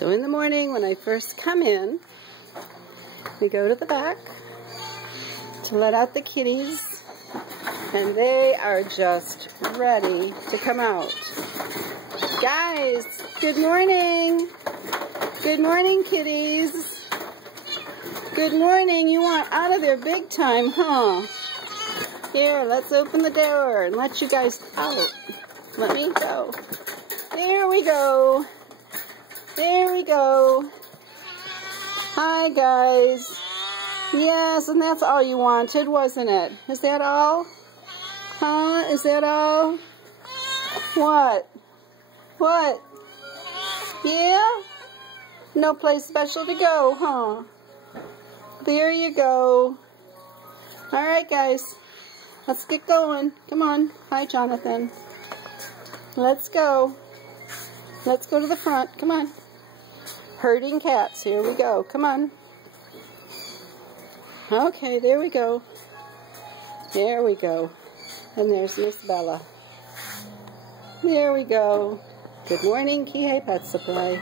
So in the morning when I first come in, we go to the back to let out the kitties, and they are just ready to come out. Guys, good morning. Good morning, kitties. Good morning. You want out of there big time, huh? Here, let's open the door and let you guys out. Let me go. There we go. There we go. Hi, guys. Yes, and that's all you wanted, wasn't it? Is that all? Huh? Is that all? What? What? Yeah? No place special to go, huh? There you go. All right, guys. Let's get going. Come on. Hi, Jonathan. Let's go. Let's go to the front. Come on. Herding cats. Here we go. Come on. Okay, there we go. There we go. And there's Miss Bella. There we go. Good morning, Kihei Pet Supply.